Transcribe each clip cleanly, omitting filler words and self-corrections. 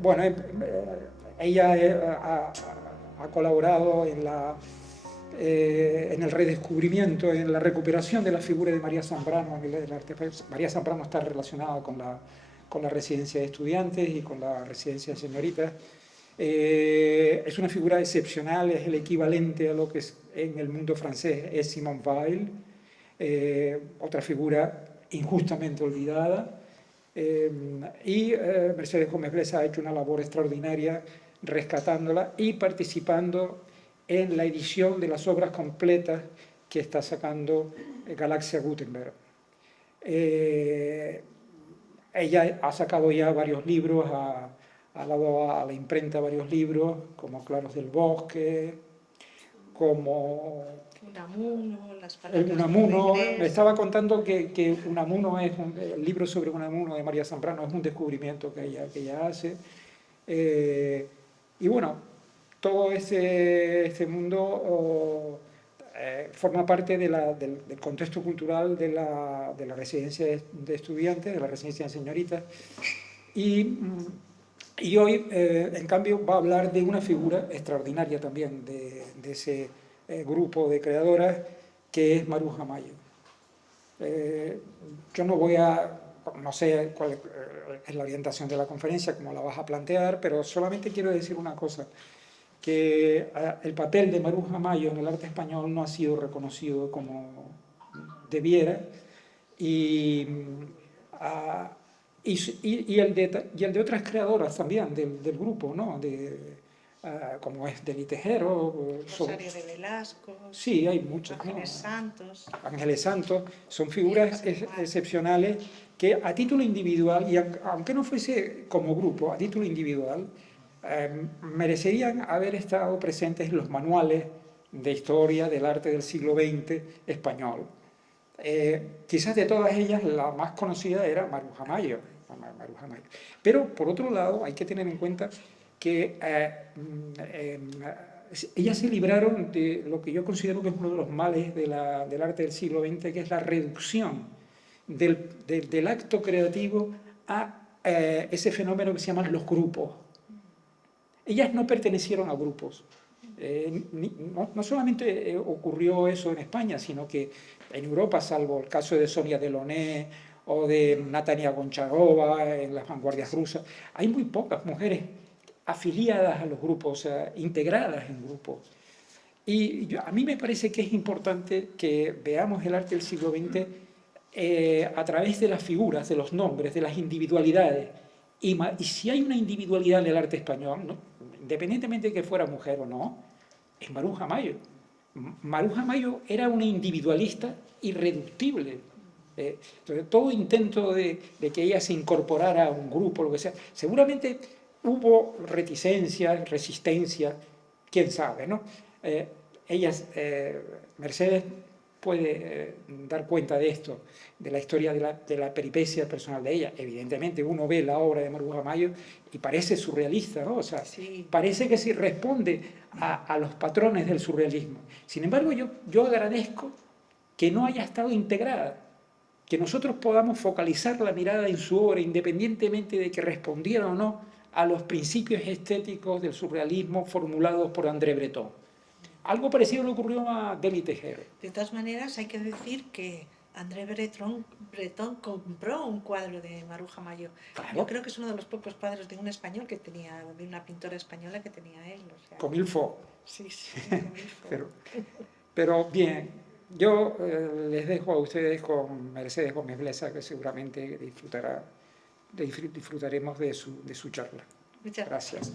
Bueno, ella ha colaborado en el redescubrimiento, en la recuperación de la figura de María Zambrano en el arte. María Zambrano está relacionada con la residencia de estudiantes y con la residencia de señoritas. Es una figura excepcional, es el equivalente a lo que en el mundo francés es Simone Weil, otra figura injustamente olvidada. Mercedes Gómez Blesa ha hecho una labor extraordinaria rescatándola y participando en la edición de las obras completas que está sacando Galaxia Gutenberg. Ella ha sacado ya varios libros, ha dado a la imprenta varios libros, como Claros del Bosque, como Unamuno, las el palabras Unamuno. de Me estaba contando que Unamuno el libro sobre Unamuno de María Zambrano es un descubrimiento que ella hace. Y bueno, todo este mundo forma parte del contexto cultural de la residencia de estudiantes, de la residencia de señoritas. Y hoy, en cambio, va a hablar de una figura extraordinaria también de ese grupo de creadoras, que es Maruja Mayo. Yo no sé cuál es la orientación de la conferencia, cómo la vas a plantear, pero solamente quiero decir una cosa, que el papel de Maruja Mayo en el arte español no ha sido reconocido como debiera, y el de otras creadoras también del grupo, ¿no? Como es Deli Tejero. Rosario de Velasco. Sí, hay muchos, Ángeles Santos. Ángeles Santos, son figuras excepcionales que a título individual, y aunque no fuese como grupo, a título individual, merecerían haber estado presentes en los manuales de historia del arte del siglo XX español. Quizás de todas ellas la más conocida era Maruja Mayo. Pero por otro lado hay que tener en cuenta que ellas se libraron de lo que yo considero que es uno de los males del arte del siglo XX, que es la reducción del acto creativo a ese fenómeno que se llaman los grupos. Ellas no pertenecieron a grupos. No solamente ocurrió eso en España, sino que en Europa, salvo el caso de Sonia Delaunay o de Natania Goncharova en las vanguardias rusas, hay muy pocas mujeres afiliadas a los grupos, o sea, integradas en grupos. Y a mí me parece que es importante que veamos el arte del siglo XX a través de las figuras, de los nombres, de las individualidades. Y si hay una individualidad en el arte español, ¿no?, independientemente de que fuera mujer o no, es Maruja Mayo. Maruja Mayo era una individualista irreductible. Entonces, todo intento de que ella se incorporara a un grupo, lo que sea, seguramente hubo reticencia, resistencia, quién sabe, ¿no? Mercedes puede dar cuenta de esto, de la historia de la peripecia personal de ella. Evidentemente uno ve la obra de Maruja Mayo y parece surrealista, ¿no? O sea, sí, parece que sí responde a los patrones del surrealismo. Sin embargo, yo agradezco que no haya estado integrada, que nosotros podamos focalizar la mirada en su obra independientemente de que respondiera o no a los principios estéticos del surrealismo formulados por André Breton. Algo parecido le ocurrió a Deli Tejero. De todas maneras, hay que decir que André Breton compró un cuadro de Maruja Mayo. Claro. Yo creo que es uno de los pocos cuadros de un español que tenía, de una pintora española que tenía él. O sea, Comme il faut. Sí, comme il faut. Pero bien, yo les dejo a ustedes con Mercedes Gómez Blesa, que seguramente disfrutaremos de su charla. Muchas gracias.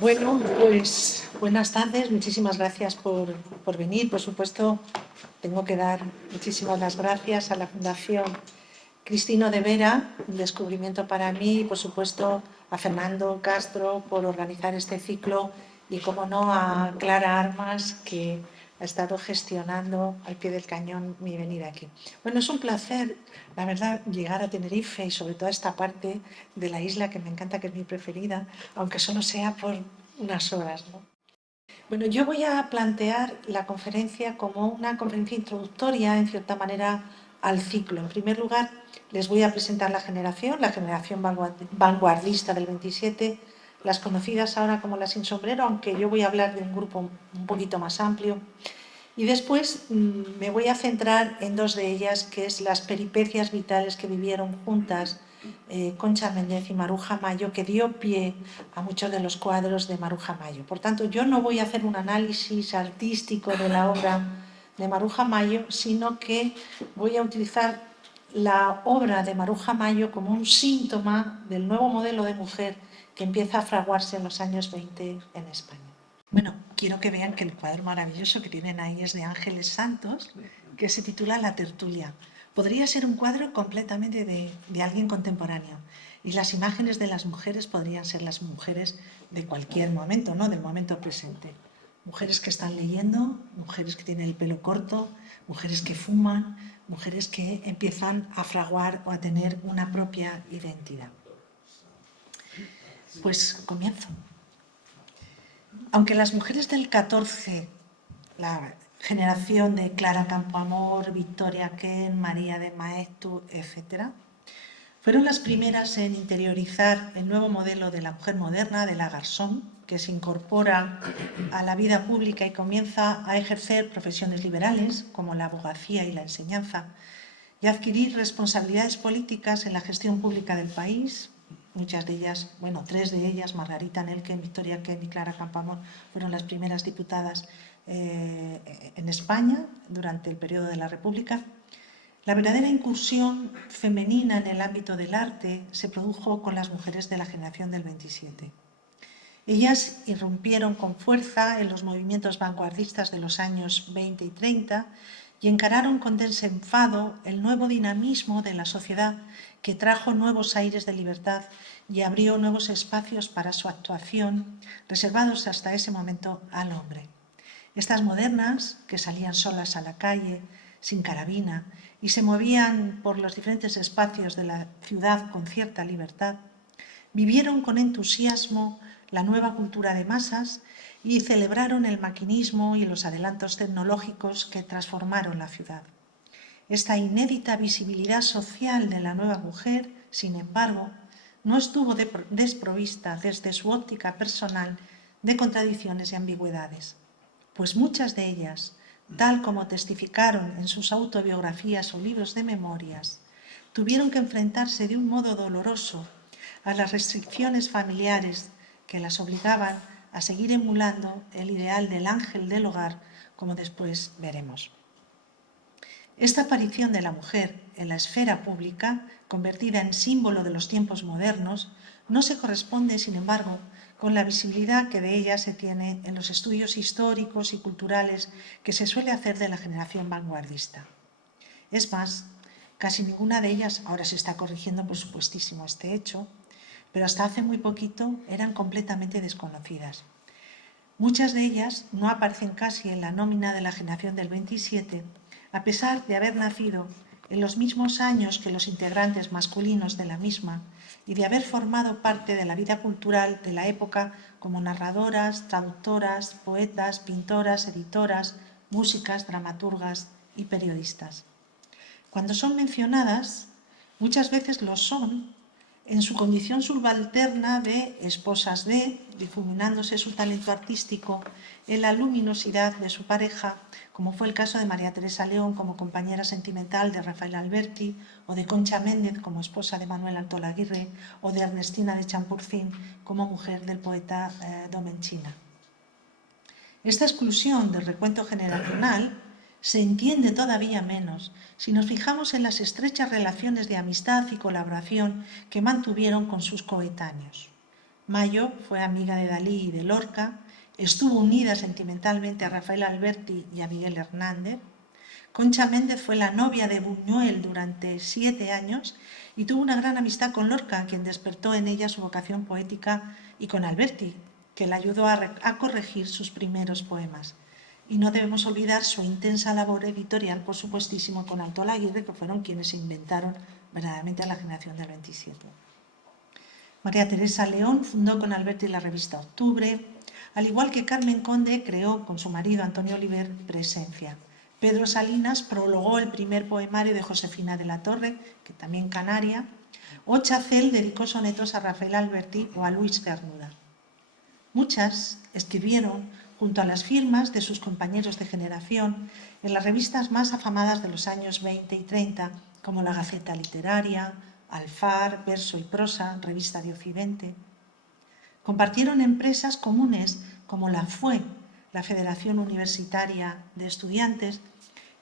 Bueno, pues buenas tardes, muchísimas gracias por venir. Por supuesto, tengo que dar muchísimas las gracias a la Fundación Cristino de Vera, un descubrimiento para mí, y por supuesto a Fernando Castro por organizar este ciclo y, como no, a Clara Armas, que ha estado gestionando al pie del cañón mi venida aquí. Bueno, es un placer, la verdad, llegar a Tenerife y sobre todo a esta parte de la isla que me encanta, que es mi preferida, aunque solo sea por unas horas, ¿no? Bueno, yo voy a plantear la conferencia como una conferencia introductoria, en cierta manera, al ciclo. En primer lugar, les voy a presentar la generación vanguardista del 27, las conocidas ahora como las sin sombrero, aunque yo voy a hablar de un grupo un poquito más amplio. Y después me voy a centrar en dos de ellas, que es las peripecias vitales que vivieron juntas Concha Méndez y Maruja Mayo, que dio pie a muchos de los cuadros de Maruja Mayo. Por tanto, yo no voy a hacer un análisis artístico de la obra de Maruja Mayo, sino que voy a utilizar la obra de Maruja Mayo como un síntoma del nuevo modelo de mujer que empieza a fraguarse en los años 20 en España. Bueno, quiero que vean que el cuadro maravilloso que tienen ahí es de Ángeles Santos, que se titula La tertulia. Podría ser un cuadro completamente de alguien contemporáneo. Y las imágenes de las mujeres podrían ser las mujeres de cualquier momento, ¿no? Del momento presente. Mujeres que están leyendo, mujeres que tienen el pelo corto, mujeres que fuman, mujeres que empiezan a fraguar o a tener una propia identidad. Pues comienzo. Aunque las mujeres del 14, la generación de Clara Campoamor, Victoria Kent, María de Maeztu, etc., fueron las primeras en interiorizar el nuevo modelo de la mujer moderna, de la Garzón, que se incorpora a la vida pública y comienza a ejercer profesiones liberales, como la abogacía y la enseñanza, y a adquirir responsabilidades políticas en la gestión pública del país. Muchas de ellas, bueno, 3 de ellas, Margarita Nelken, Victoria Kent y Clara Campoamor, fueron las primeras diputadas en España durante el periodo de la República. La verdadera incursión femenina en el ámbito del arte se produjo con las mujeres de la generación del 27. Ellas irrumpieron con fuerza en los movimientos vanguardistas de los años 20 y 30 y encararon con desenfado el nuevo dinamismo de la sociedad que trajo nuevos aires de libertad y abrió nuevos espacios para su actuación, reservados hasta ese momento al hombre. Estas modernas, que salían solas a la calle, sin carabina, y se movían por los diferentes espacios de la ciudad con cierta libertad, vivieron con entusiasmo la nueva cultura de masas y celebraron el maquinismo y los adelantos tecnológicos que transformaron la ciudad. Esta inédita visibilidad social de la nueva mujer, sin embargo, no estuvo desprovista desde su óptica personal de contradicciones y ambigüedades, pues muchas de ellas, tal como testificaron en sus autobiografías o libros de memorias, tuvieron que enfrentarse de un modo doloroso a las restricciones familiares que las obligaban a seguir emulando el ideal del ángel del hogar, como después veremos. Esta aparición de la mujer en la esfera pública, convertida en símbolo de los tiempos modernos, no se corresponde, sin embargo, con la visibilidad que de ella se tiene en los estudios históricos y culturales que se suele hacer de la generación vanguardista. Es más, casi ninguna de ellas, ahora se está corrigiendo por supuestísimo este hecho, pero hasta hace muy poquito eran completamente desconocidas. Muchas de ellas no aparecen casi en la nómina de la generación del 27, a pesar de haber nacido en los mismos años que los integrantes masculinos de la misma y de haber formado parte de la vida cultural de la época como narradoras, traductoras, poetas, pintoras, editoras, músicas, dramaturgas y periodistas. Cuando son mencionadas, muchas veces lo son en su condición subalterna de esposas de, difuminándose su talento artístico en la luminosidad de su pareja, como fue el caso de María Teresa León como compañera sentimental de Rafael Alberti, o de Concha Méndez como esposa de Manuel Altolaguirre, o de Ernestina de Champurcín como mujer del poeta Domenchina. Esta exclusión del recuento generacional se entiende todavía menos si nos fijamos en las estrechas relaciones de amistad y colaboración que mantuvieron con sus coetáneos. Mayo fue amiga de Dalí y de Lorca, estuvo unida sentimentalmente a Rafael Alberti y a Miguel Hernández. Concha Méndez fue la novia de Buñuel durante 7 años y tuvo una gran amistad con Lorca, quien despertó en ella su vocación poética, y con Alberti, que la ayudó a corregir sus primeros poemas. Y no debemos olvidar su intensa labor editorial, por supuestísimo, con Altolaguirre, que fueron quienes inventaron verdaderamente a la generación del 27. María Teresa León fundó con Alberti la revista Octubre, al igual que Carmen Conde creó con su marido Antonio Oliver Presencia. Pedro Salinas prologó el primer poemario de Josefina de la Torre, que también canaria, o Chacel dedicó sonetos a Rafael Alberti o a Luis Cernuda. Muchas escribieron junto a las firmas de sus compañeros de generación en las revistas más afamadas de los años 20 y 30, como La Gaceta Literaria, Alfar, Verso y Prosa, Revista de Occidente. Compartieron empresas comunes como la FUE, la Federación Universitaria de Estudiantes,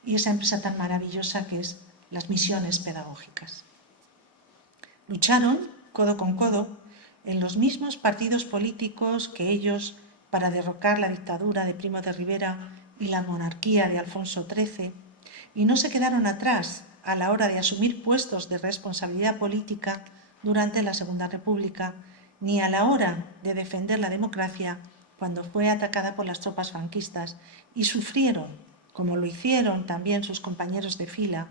y esa empresa tan maravillosa que es las misiones pedagógicas. Lucharon codo con codo en los mismos partidos políticos que ellos para derrocar la dictadura de Primo de Rivera y la monarquía de Alfonso XIII, y no se quedaron atrás a la hora de asumir puestos de responsabilidad política durante la Segunda República, ni a la hora de defender la democracia cuando fue atacada por las tropas franquistas, y sufrieron, como lo hicieron también sus compañeros de fila,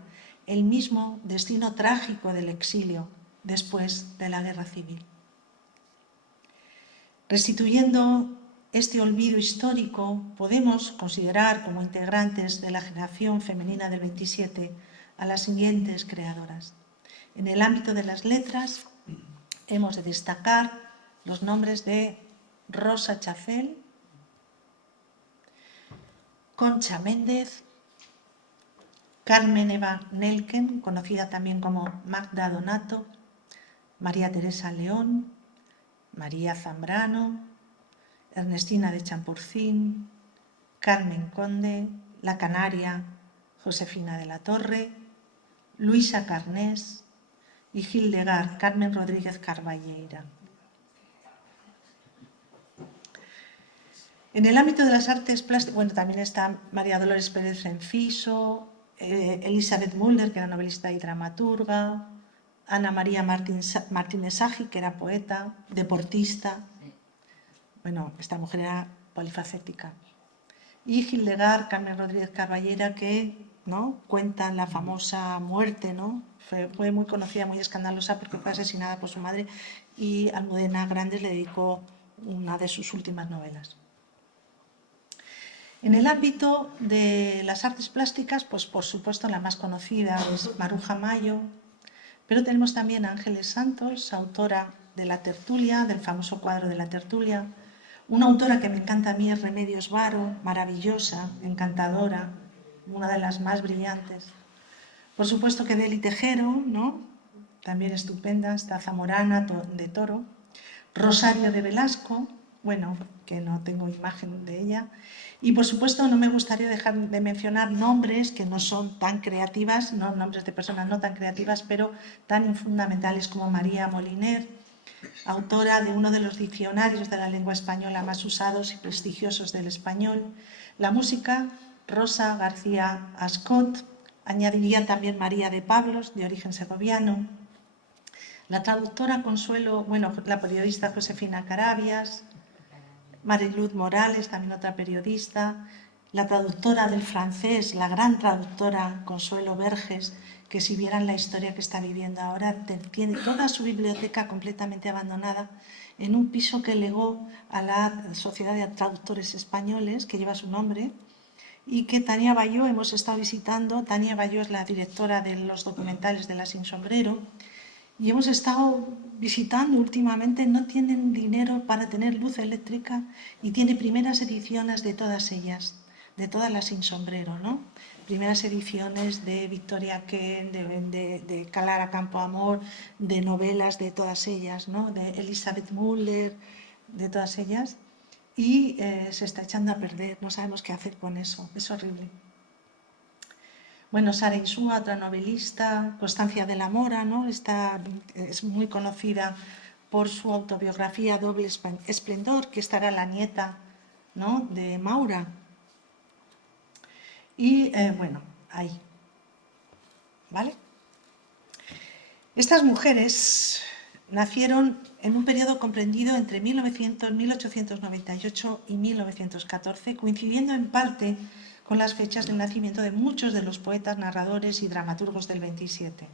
el mismo destino trágico del exilio después de la Guerra Civil. Restituyendo este olvido histórico, podemos considerar como integrantes de la generación femenina del 27 a las siguientes creadoras. En el ámbito de las letras, hemos de destacar los nombres de Rosa Chacel, Concha Méndez, Carmen Eva Nelken, conocida también como Magda Donato, María Teresa León, María Zambrano, Ernestina de Champurcín, Carmen Conde, La Canaria, Josefina de la Torre, Luisa Carnés y Hildegard Carmen Rodríguez Carballeira. En el ámbito de las artes plásticas, bueno, también está María Dolores Pérez Enciso, Elizabeth Mulder, que era novelista y dramaturga, Ana María Martínez Sagi, que era poeta, deportista. Bueno, esta mujer era polifacética. Y Hildegard Carmen Rodríguez Carballeira, que, ¿no?, cuenta la famosa muerte, ¿no? Fue muy conocida, muy escandalosa, porque fue asesinada por su madre, y Almudena Grandes le dedicó una de sus últimas novelas. En el ámbito de las artes plásticas, pues por supuesto la más conocida es Maruja Mayo, pero tenemos también a Ángeles Santos, autora de La Tertulia, del famoso cuadro de La Tertulia. Una autora que me encanta a mí es Remedios Varo, maravillosa, encantadora, una de las más brillantes. Por supuesto que Deli Tejero, ¿no?, también estupenda, está Zamorana de Toro, Rosario de Velasco, bueno, que no tengo imagen de ella, y por supuesto no me gustaría dejar de mencionar nombres que no son tan creativas, no, nombres de personas no tan creativas, pero tan fundamentales como María Moliner, autora de uno de los diccionarios de la lengua española más usados y prestigiosos del español. La música, Rosa García Ascot, añadiría también María de Pablos, de origen segoviano. La traductora Consuelo, bueno, la periodista Josefina Carabias, Mariluz Morales, también otra periodista, la traductora del francés, la gran traductora Consuelo Verges, que si vieran la historia que está viviendo ahora, tiene toda su biblioteca completamente abandonada en un piso que legó a la Sociedad de Traductores Españoles, que lleva su nombre, y que Tania Bayó hemos estado visitando. Tania Bayó es la directora de los documentales de La Sin Sombrero, y hemos estado visitando últimamente. No tienen dinero para tener luz eléctrica y tiene primeras ediciones de todas ellas, de todas las Sin Sombrero, ¿no? Primeras ediciones de Victoria Kent, de Clara Campoamor, de novelas de todas ellas, ¿no?, de Elizabeth Muller, de todas ellas, y se está echando a perder, no sabemos qué hacer con eso, es horrible. Bueno, Sara Insúa, otra novelista, Constancia de la Mora, ¿no?, es muy conocida por su autobiografía Doble Esplendor, que esta era la nieta, ¿no?, de Maura. Y bueno, ahí, ¿vale? Estas mujeres nacieron en un periodo comprendido entre 1898 y 1914, coincidiendo en parte con las fechas del nacimiento de muchos de los poetas, narradores y dramaturgos del 27.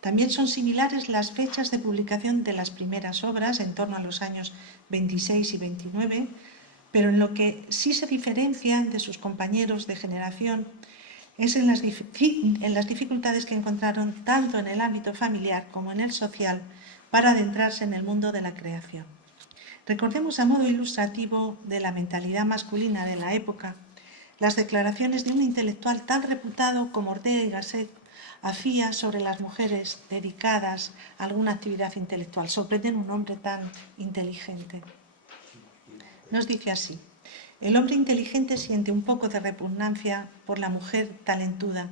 También son similares las fechas de publicación de las primeras obras, en torno a los años 26 y 29, pero en lo que sí se diferencian de sus compañeros de generación es en las dificultades que encontraron tanto en el ámbito familiar como en el social para adentrarse en el mundo de la creación. Recordemos a modo ilustrativo de la mentalidad masculina de la época las declaraciones de un intelectual tan reputado como Ortega y Gasset hacía sobre las mujeres dedicadas a alguna actividad intelectual. Sorprenden un hombre tan inteligente. Nos dice así: el hombre inteligente siente un poco de repugnancia por la mujer talentuda,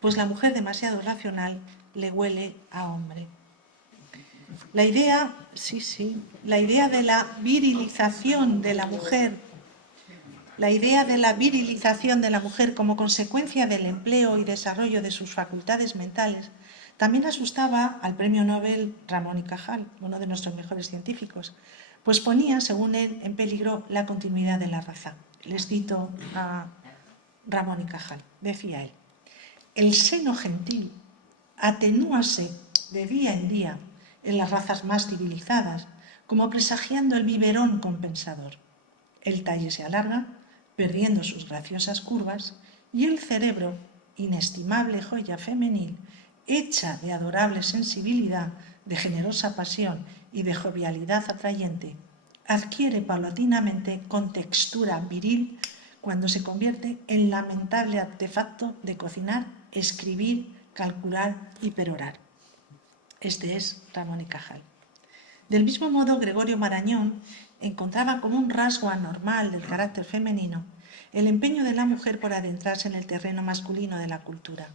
pues la mujer demasiado racional le huele a hombre. La idea de la virilización de la mujer, como consecuencia del empleo y desarrollo de sus facultades mentales, también asustaba al premio Nobel Ramón y Cajal, uno de nuestros mejores científicos, pues ponía, según él, en peligro la continuidad de la raza. Les cito a Ramón y Cajal. Decía él: el seno gentil atenúase de día en día en las razas más civilizadas, como presagiando el biberón compensador. El talle se alarga, perdiendo sus graciosas curvas, y el cerebro, inestimable joya femenil, hecha de adorable sensibilidad, de generosa pasión y de jovialidad atrayente, adquiere paulatinamente contextura viril cuando se convierte en lamentable artefacto de cocinar, escribir, calcular y perorar. Este es Ramón y Cajal. Del mismo modo, Gregorio Marañón encontraba como un rasgo anormal del carácter femenino el empeño de la mujer por adentrarse en el terreno masculino de la cultura.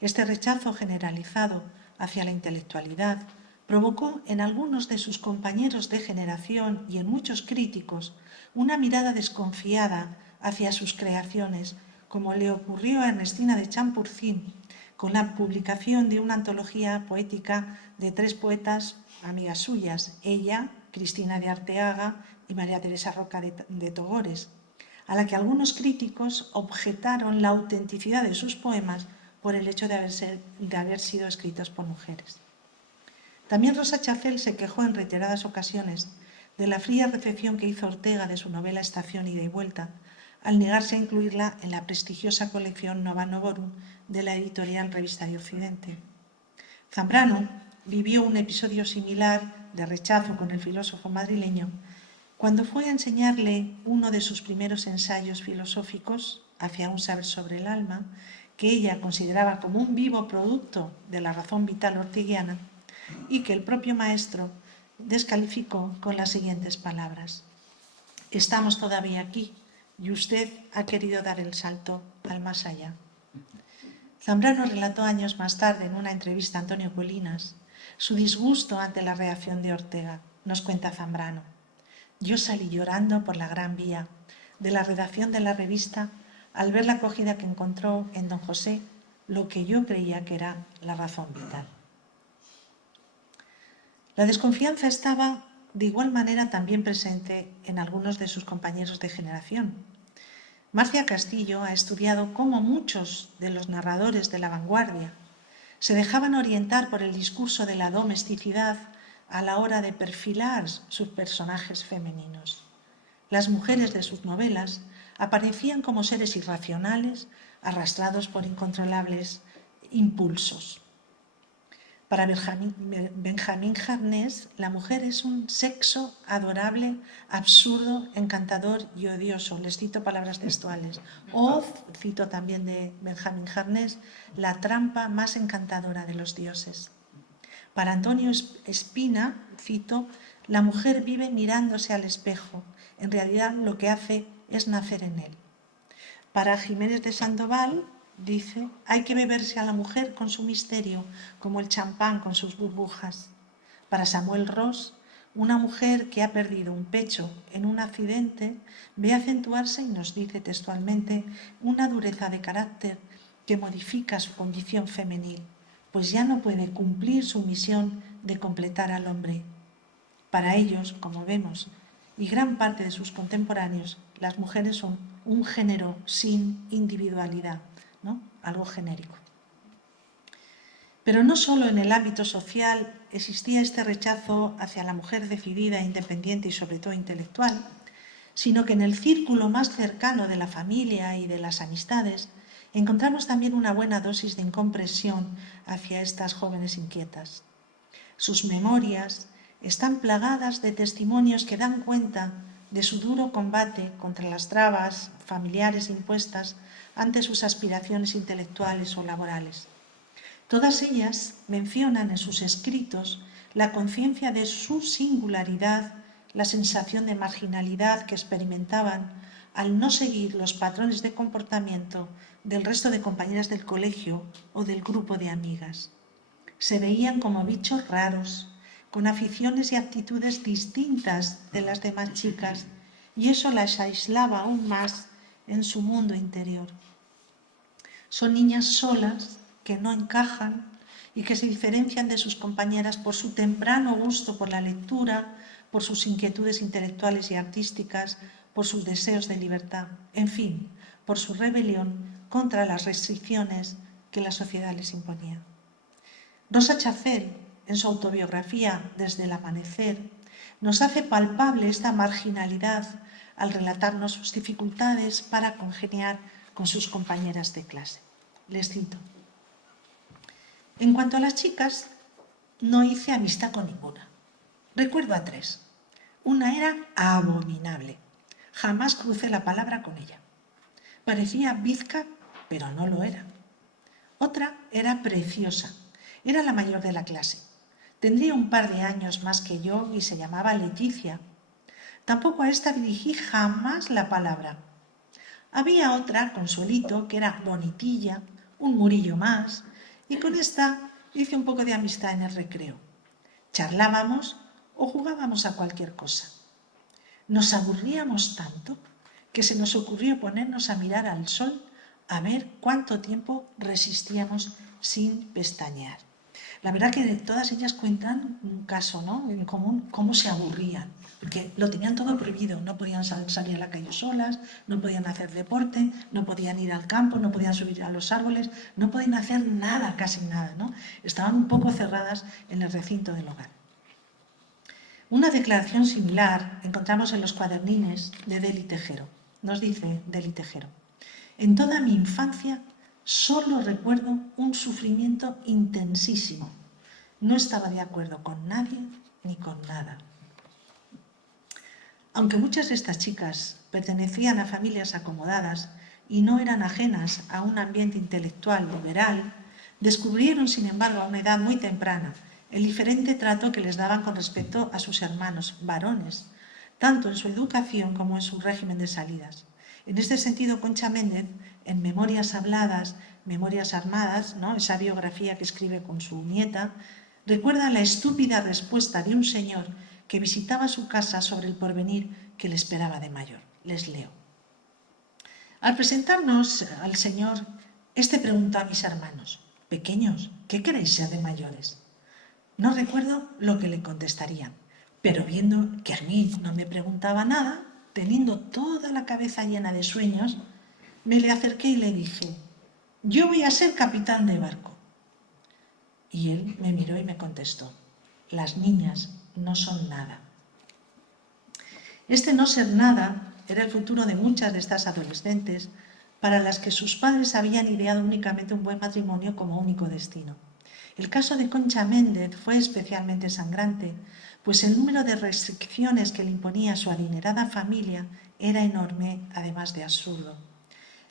Este rechazo generalizado hacia la intelectualidad provocó en algunos de sus compañeros de generación y en muchos críticos una mirada desconfiada hacia sus creaciones, como le ocurrió a Ernestina de Champurcín con la publicación de una antología poética de 3 poetas amigas suyas, ella, Cristina de Arteaga y María Teresa Roca de Togores, a la que algunos críticos objetaron la autenticidad de sus poemas por el hecho de haber sido escritos por mujeres. También Rosa Chacel se quejó en reiteradas ocasiones de la fría recepción que hizo Ortega de su novela Estación ida y vuelta, al negarse a incluirla en la prestigiosa colección Nova Novorum de la editorial Revista de Occidente. Zambrano vivió un episodio similar de rechazo con el filósofo madrileño cuando fue a enseñarle uno de sus primeros ensayos filosóficos, Hacia un saber sobre el alma, que ella consideraba como un vivo producto de la razón vital orteguiana y que el propio maestro descalificó con las siguientes palabras: estamos todavía aquí y usted ha querido dar el salto al más allá. Zambrano relató años más tarde en una entrevista a Antonio Colinas su disgusto ante la reacción de Ortega. Nos cuenta Zambrano: yo salí llorando por la Gran Vía de la redacción de la revista al ver la acogida que encontró en don José lo que yo creía que era la razón vital. La desconfianza estaba de igual manera también presente en algunos de sus compañeros de generación. Marcia Castillo ha estudiado cómo muchos de los narradores de la vanguardia se dejaban orientar por el discurso de la domesticidad a la hora de perfilar sus personajes femeninos. Las mujeres de sus novelas aparecían como seres irracionales, arrastrados por incontrolables impulsos. Para Benjamín Harnés, la mujer es un sexo adorable, absurdo, encantador y odioso. Les cito palabras textuales. O, cito también de Benjamín Harnés, la trampa más encantadora de los dioses. Para Antonio Espina, cito, la mujer vive mirándose al espejo. En realidad lo que hace es nacer en él. Para Jiménez de Sandoval, dice, hay que beberse a la mujer con su misterio, como el champán con sus burbujas. Para Samuel Ross, una mujer que ha perdido un pecho en un accidente ve acentuarse, y nos dice textualmente, una dureza de carácter que modifica su condición femenil, pues ya no puede cumplir su misión de completar al hombre. Para ellos, como vemos, y gran parte de sus contemporáneos, las mujeres son un género sin individualidad, ¿no? Algo genérico. Pero no solo en el ámbito social existía este rechazo hacia la mujer decidida, independiente y sobre todo intelectual, sino que en el círculo más cercano de la familia y de las amistades encontramos también una buena dosis de incomprensión hacia estas jóvenes inquietas. Sus memorias están plagadas de testimonios que dan cuenta de su duro combate contra las trabas familiares impuestas ante sus aspiraciones intelectuales o laborales. Todas ellas mencionan en sus escritos la conciencia de su singularidad, la sensación de marginalidad que experimentaban al no seguir los patrones de comportamiento del resto de compañeras del colegio o del grupo de amigas. Se veían como bichos raros, con aficiones y actitudes distintas de las demás chicas, y eso las aislaba aún más en su mundo interior. Son niñas solas que no encajan y que se diferencian de sus compañeras por su temprano gusto por la lectura, por sus inquietudes intelectuales y artísticas, por sus deseos de libertad, en fin, por su rebelión contra las restricciones que la sociedad les imponía. Rosa Chacel, en su autobiografía Desde el amanecer, nos hace palpable esta marginalidad al relatarnos sus dificultades para congeniar con sus compañeras de clase. Les cito: en cuanto a las chicas, no hice amistad con ninguna. Recuerdo a 3. Una era abominable. Jamás crucé la palabra con ella. Parecía bizca, pero no lo era. Otra era preciosa. Era la mayor de la clase. Tendría un par de años más que yo y se llamaba Leticia. Tampoco a esta dirigí jamás la palabra. Había otra, Consuelito, que era bonitilla, un murillo más, y con esta hice un poco de amistad en el recreo. Charlábamos o jugábamos a cualquier cosa. Nos aburríamos tanto que se nos ocurrió ponernos a mirar al sol a ver cuánto tiempo resistíamos sin pestañear. La verdad que todas ellas cuentan un caso, ¿no?, en común, cómo se aburrían, porque lo tenían todo prohibido, no podían salir a la calle solas, no podían hacer deporte, no podían ir al campo, no podían subir a los árboles, no podían hacer nada, casi nada, ¿no? Estaban un poco cerradas en el recinto del hogar. Una declaración similar encontramos en los cuadernines de Deli Tejero. Nos dice Deli Tejero: en toda mi infancia solo recuerdo un sufrimiento intensísimo. No estaba de acuerdo con nadie ni con nada. Aunque muchas de estas chicas pertenecían a familias acomodadas y no eran ajenas a un ambiente intelectual liberal, descubrieron, sin embargo, a una edad muy temprana el diferente trato que les daban con respecto a sus hermanos varones, tanto en su educación como en su régimen de salidas. En este sentido, Concha Méndez, en Memorias habladas, Memorias armadas, ¿no?, esa biografía que escribe con su nieta, recuerda la estúpida respuesta de un señor que visitaba su casa sobre el porvenir que le esperaba de mayor. Les leo. Al presentarnos al señor, este preguntó a mis hermanos: pequeños, ¿qué queréis ser de mayores? No recuerdo lo que le contestarían, pero viendo que a mí no me preguntaba nada, teniendo toda la cabeza llena de sueños, me le acerqué y le dije: yo voy a ser capitán de barco. Y él me miró y me contestó: las niñas no son nada. Este no ser nada era el futuro de muchas de estas adolescentes para las que sus padres habían ideado únicamente un buen matrimonio como único destino. El caso de Concha Méndez fue especialmente sangrante, pues el número de restricciones que le imponía su adinerada familia era enorme, además de absurdo.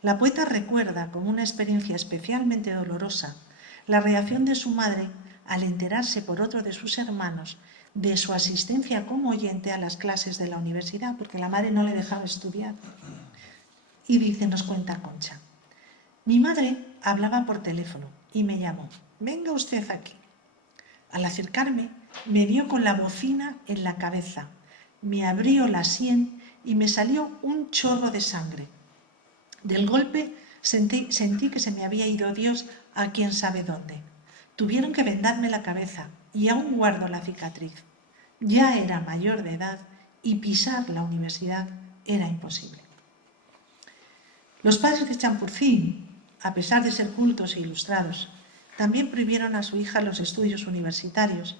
La poeta recuerda como una experiencia especialmente dolorosa la reacción de su madre al enterarse por otro de sus hermanos de su asistencia como oyente a las clases de la universidad, porque la madre no le dejaba estudiar. Y dice, nos cuenta Concha: mi madre hablaba por teléfono y me llamó: venga usted aquí. Al acercarme, me dio con la bocina en la cabeza, me abrió la sien y me salió un chorro de sangre. Del golpe sentí que se me había ido Dios a quién sabe dónde. Tuvieron que vendarme la cabeza y aún guardo la cicatriz. Ya era mayor de edad y pisar la universidad era imposible. Los padres de Champurcín, a pesar de ser cultos e ilustrados, también prohibieron a su hija los estudios universitarios,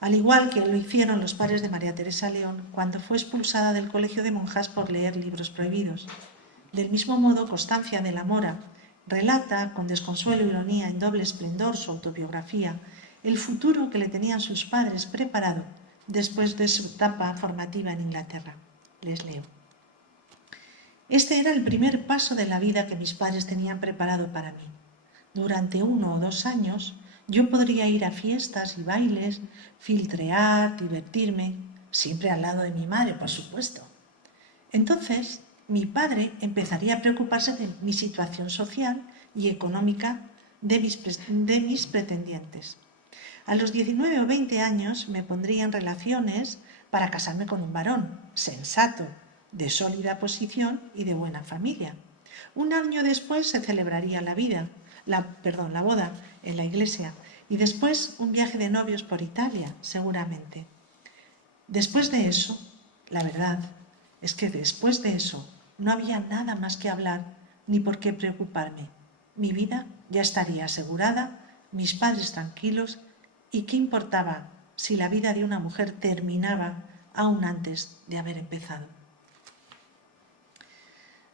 al igual que lo hicieron los padres de María Teresa León cuando fue expulsada del colegio de monjas por leer libros prohibidos. Del mismo modo, Constancia de la Mora, relata con desconsuelo e ironía en doble esplendor su autobiografía, el futuro que le tenían sus padres preparado después de su etapa formativa en Inglaterra. Les leo. Este era el primer paso de la vida que mis padres tenían preparado para mí. Durante 1 o 2 años yo podría ir a fiestas y bailes, filtrear, divertirme, siempre al lado de mi madre, por supuesto. Entonces, mi padre empezaría a preocuparse de mi situación social y económica de mis pretendientes. A los 19 o 20 años me pondría en relaciones para casarme con un varón sensato, de sólida posición y de buena familia. 1 año después se celebraría la boda en la iglesia y después un viaje de novios por Italia, seguramente. Después de eso, la verdad es que después de eso no había nada más que hablar ni por qué preocuparme. Mi vida ya estaría asegurada, mis padres tranquilos y qué importaba si la vida de una mujer terminaba aún antes de haber empezado.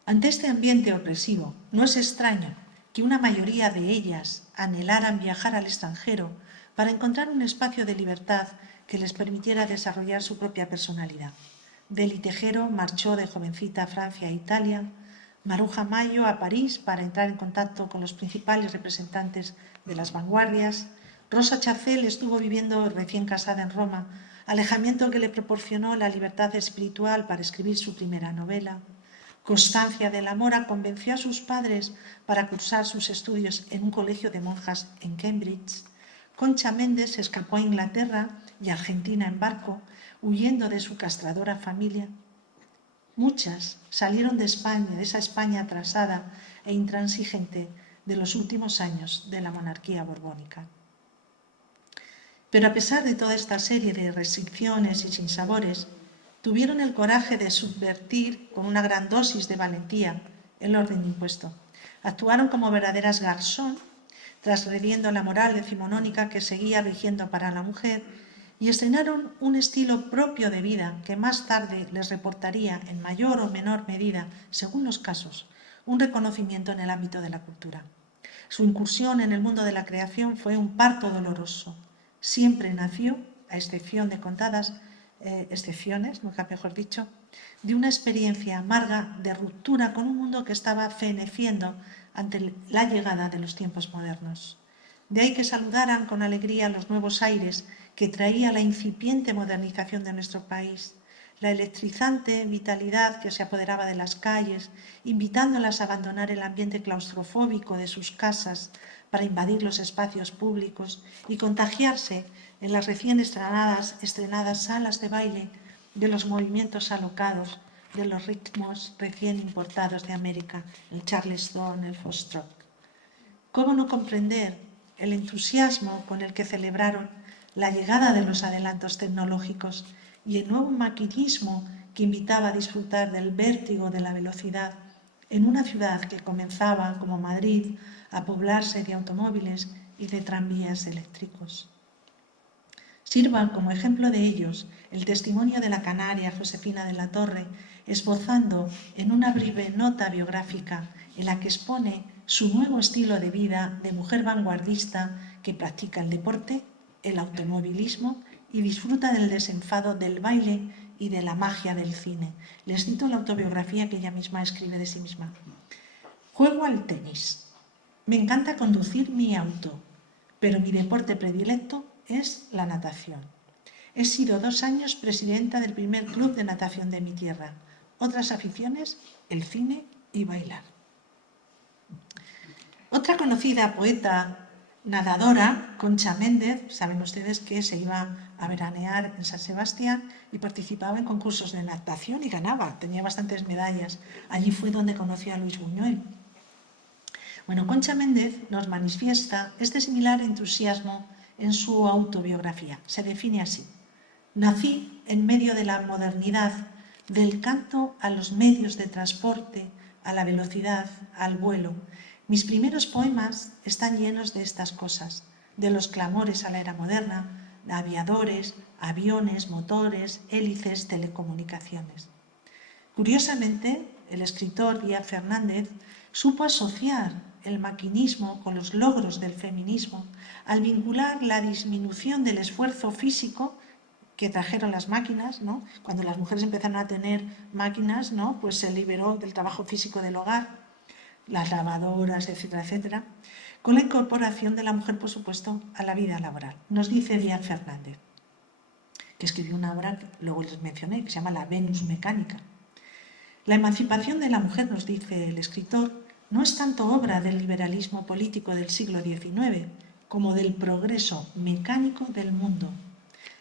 Ante este ambiente opresivo, no es extraño que una mayoría de ellas anhelaran viajar al extranjero para encontrar un espacio de libertad que les permitiera desarrollar su propia personalidad. Deli Tejero marchó de jovencita a Francia e Italia, Maruja Mayo a París para entrar en contacto con los principales representantes de las vanguardias, Rosa Chacel estuvo viviendo recién casada en Roma, alejamiento que le proporcionó la libertad espiritual para escribir su primera novela. Constancia de la Mora convenció a sus padres para cursar sus estudios en un colegio de monjas en Cambridge. Concha Méndez se escapó a Inglaterra y Argentina en barco, huyendo de su castradora familia. Muchas salieron de España, de esa España atrasada e intransigente de los últimos años de la monarquía borbónica. Pero a pesar de toda esta serie de restricciones y sinsabores, tuvieron el coraje de subvertir con una gran dosis de valentía el orden impuesto. Actuaron como verdaderas garzón, transgrediendo la moral decimonónica que seguía rigiendo para la mujer, y estrenaron un estilo propio de vida que más tarde les reportaría, en mayor o menor medida, según los casos, un reconocimiento en el ámbito de la cultura. Su incursión en el mundo de la creación fue un parto doloroso. Siempre nació, a excepción de contadas excepciones, nunca mejor dicho, de una experiencia amarga de ruptura con un mundo que estaba feneciendo ante la llegada de los tiempos modernos. De ahí que saludaran con alegría los nuevos aires que traía la incipiente modernización de nuestro país, la electrizante vitalidad que se apoderaba de las calles, invitándolas a abandonar el ambiente claustrofóbico de sus casas para invadir los espacios públicos y contagiarse en las recién estrenadas salas de baile de los movimientos alocados, de los ritmos recién importados de América, el Charleston, el Foxtrot. ¿Cómo no comprender el entusiasmo con el que celebraron la llegada de los adelantos tecnológicos y el nuevo maquinismo que invitaba a disfrutar del vértigo de la velocidad en una ciudad que comenzaba, como Madrid, a poblarse de automóviles y de tranvías eléctricos? Sirva como ejemplo de ellos el testimonio de la canaria Josefina de la Torre, esbozando en una breve nota biográfica en la que expone su nuevo estilo de vida de mujer vanguardista que practica el deporte, el automovilismo y disfruta del desenfado del baile y de la magia del cine. Les cito la autobiografía que ella misma escribe de sí misma. Juego al tenis. Me encanta conducir mi auto, pero mi deporte predilecto es la natación. He sido 2 años presidenta del primer club de natación de mi tierra. Otras aficiones, el cine y bailar. Otra conocida poeta nadadora, Concha Méndez, saben ustedes que se iba a veranear en San Sebastián y participaba en concursos de natación y ganaba, tenía bastantes medallas. Allí fue donde conoció a Luis Buñuel. Bueno, Concha Méndez nos manifiesta este similar entusiasmo en su autobiografía. Se define así: nací en medio de la modernidad, del canto a los medios de transporte, a la velocidad, al vuelo. Mis primeros poemas están llenos de estas cosas, de los clamores a la era moderna, de aviadores, aviones, motores, hélices, telecomunicaciones. Curiosamente, el escritor Díaz Fernández supo asociar el maquinismo con los logros del feminismo, al vincular la disminución del esfuerzo físico que trajeron las máquinas, ¿no? Cuando las mujeres empezaron a tener máquinas, ¿no? Pues se liberó del trabajo físico del hogar, las lavadoras, etcétera, etcétera, con la incorporación de la mujer, por supuesto, a la vida laboral. Nos dice Díaz Fernández, que escribió una obra que luego les mencioné, que se llama La Venus Mecánica. La emancipación de la mujer, nos dice el escritor, no es tanto obra del liberalismo político del siglo XIX como del progreso mecánico del mundo.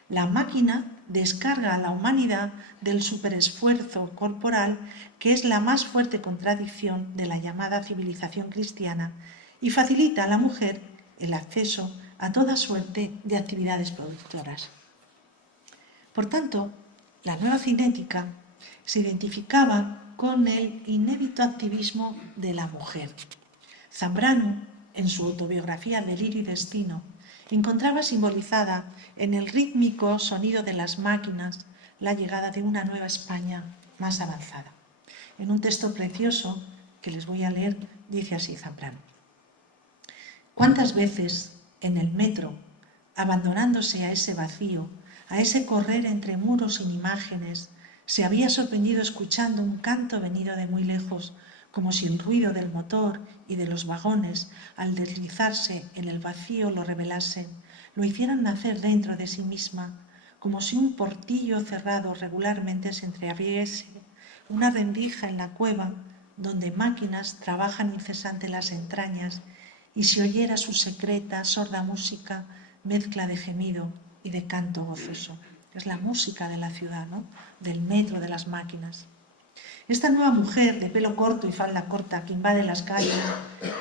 La máquina descarga a la humanidad del superesfuerzo corporal, que es la más fuerte contradicción de la llamada civilización cristiana, y facilita a la mujer el acceso a toda suerte de actividades productoras. Por tanto, la nueva cinética se identificaba con el inédito activismo de la mujer. Zambrano, en su autobiografía Delirio y Destino, encontraba simbolizada en el rítmico sonido de las máquinas la llegada de una nueva España más avanzada. En un texto precioso que les voy a leer, dice así Zambrano: ¿cuántas veces en el metro, abandonándose a ese vacío, a ese correr entre muros sin imágenes, se había sorprendido escuchando un canto venido de muy lejos, como si el ruido del motor y de los vagones, al deslizarse en el vacío, lo revelasen, lo hicieran nacer dentro de sí misma, como si un portillo cerrado regularmente se entreabriese, una rendija en la cueva donde máquinas trabajan incesante las entrañas, y se oyera su secreta, sorda música, mezcla de gemido y de canto gozoso. Es la música de la ciudad, ¿no? Del metro, de las máquinas. Esta nueva mujer de pelo corto y falda corta que invade las calles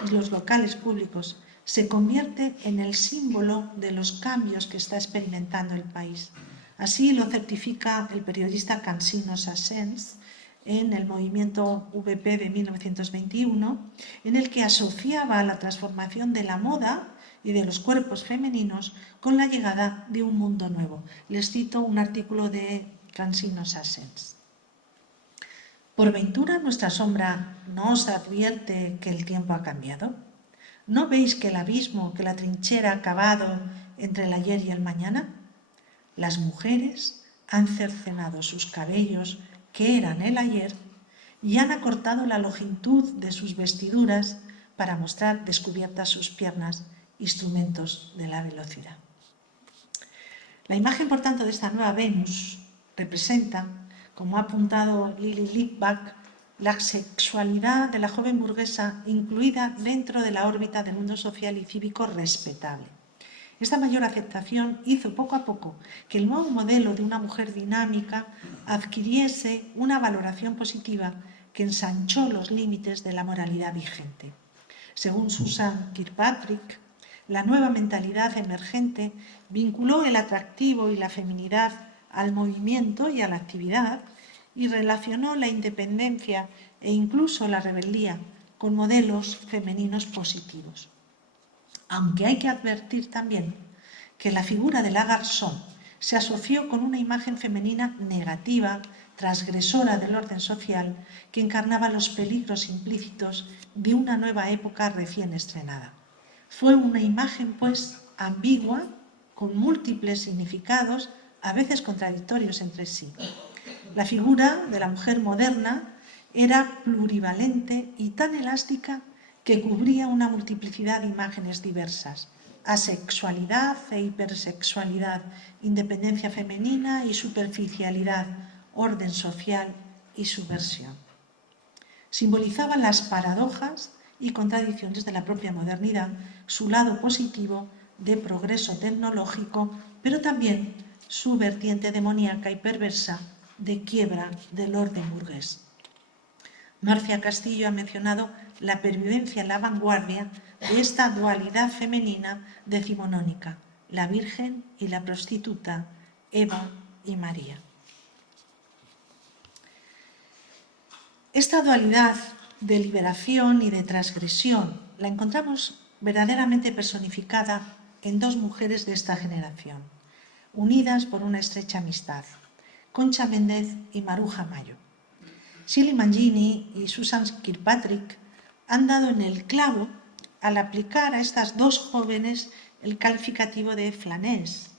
y los locales públicos se convierte en el símbolo de los cambios que está experimentando el país. Así lo certifica el periodista Cansino Sassens en el movimiento VP de 1921, en el que asociaba la transformación de la moda y de los cuerpos femeninos con la llegada de un mundo nuevo. Les cito un artículo de Cansino Sassens. ¿Por ventura nuestra sombra no os advierte que el tiempo ha cambiado? ¿No veis que el abismo, que la trinchera ha cavado entre el ayer y el mañana? Las mujeres han cercenado sus cabellos, que eran el ayer, y han acortado la longitud de sus vestiduras para mostrar descubiertas sus piernas, instrumentos de la velocidad. La imagen, por tanto, de esta nueva Venus representa, como ha apuntado Lili Lippbach, la sexualidad de la joven burguesa incluida dentro de la órbita del mundo social y cívico respetable. Esta mayor aceptación hizo poco a poco que el nuevo modelo de una mujer dinámica adquiriese una valoración positiva que ensanchó los límites de la moralidad vigente. Según Susan Kirkpatrick, la nueva mentalidad emergente vinculó el atractivo y la feminidad al movimiento y a la actividad y relacionó la independencia e incluso la rebeldía con modelos femeninos positivos. Aunque hay que advertir también que la figura de la garzón se asoció con una imagen femenina negativa, transgresora del orden social, que encarnaba los peligros implícitos de una nueva época recién estrenada. Fue una imagen, pues, ambigua, con múltiples significados, a veces contradictorios entre sí. La figura de la mujer moderna era plurivalente y tan elástica que cubría una multiplicidad de imágenes diversas: asexualidad e hipersexualidad, independencia femenina y superficialidad, orden social y subversión. Simbolizaba las paradojas y contradicciones de la propia modernidad, su lado positivo de progreso tecnológico, pero también su vertiente demoníaca y perversa de quiebra del orden burgués. Marcia Castillo ha mencionado la pervivencia en la vanguardia de esta dualidad femenina decimonónica, la Virgen y la prostituta, Eva y María. Esta dualidad de liberación y de transgresión la encontramos verdaderamente personificada en dos mujeres de esta generación, unidas por una estrecha amistad, Concha Méndez y Maruja Mayo. Shirley Mangini y Susan Kirkpatrick han dado en el clavo al aplicar a estas dos jóvenes el calificativo de flânés,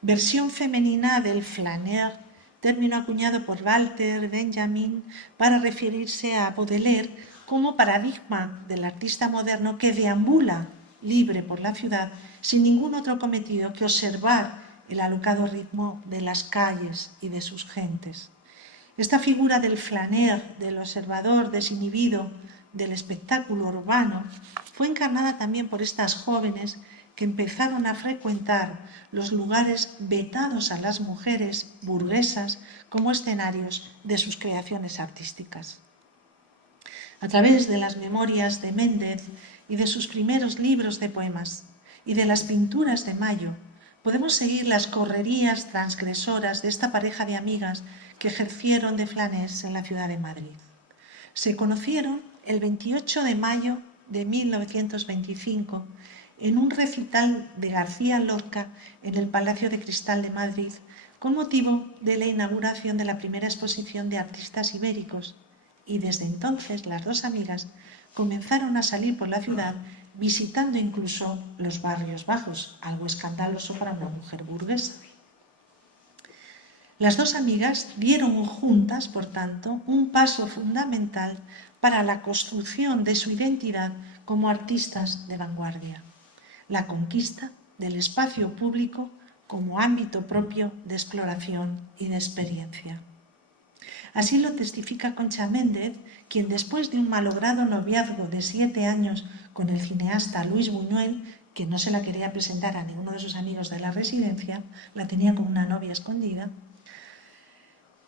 versión femenina del flâneur, término acuñado por Walter Benjamin para referirse a Baudelaire como paradigma del artista moderno que deambula libre por la ciudad sin ningún otro cometido que observar el alocado ritmo de las calles y de sus gentes. Esta figura del flâneur, del observador desinhibido del espectáculo urbano, fue encarnada también por estas jóvenes que empezaron a frecuentar los lugares vetados a las mujeres burguesas como escenarios de sus creaciones artísticas. A través de las memorias de Méndez y de sus primeros libros de poemas y de las pinturas de Mayo, podemos seguir las correrías transgresoras de esta pareja de amigas que ejercieron de flânés en la ciudad de Madrid. Se conocieron el 28 de mayo de 1925 en un recital de García Lorca en el Palacio de Cristal de Madrid con motivo de la inauguración de la primera exposición de artistas ibéricos, y desde entonces las dos amigas comenzaron a salir por la ciudad visitando incluso los barrios bajos, algo escandaloso para una mujer burguesa. Las dos amigas dieron juntas, por tanto, un paso fundamental para la construcción de su identidad como artistas de vanguardia, la conquista del espacio público como ámbito propio de exploración y de experiencia. Así lo testifica Concha Méndez, quien después de un malogrado noviazgo de 7 años con el cineasta Luis Buñuel, que no se la quería presentar a ninguno de sus amigos de la residencia, la tenía como una novia escondida,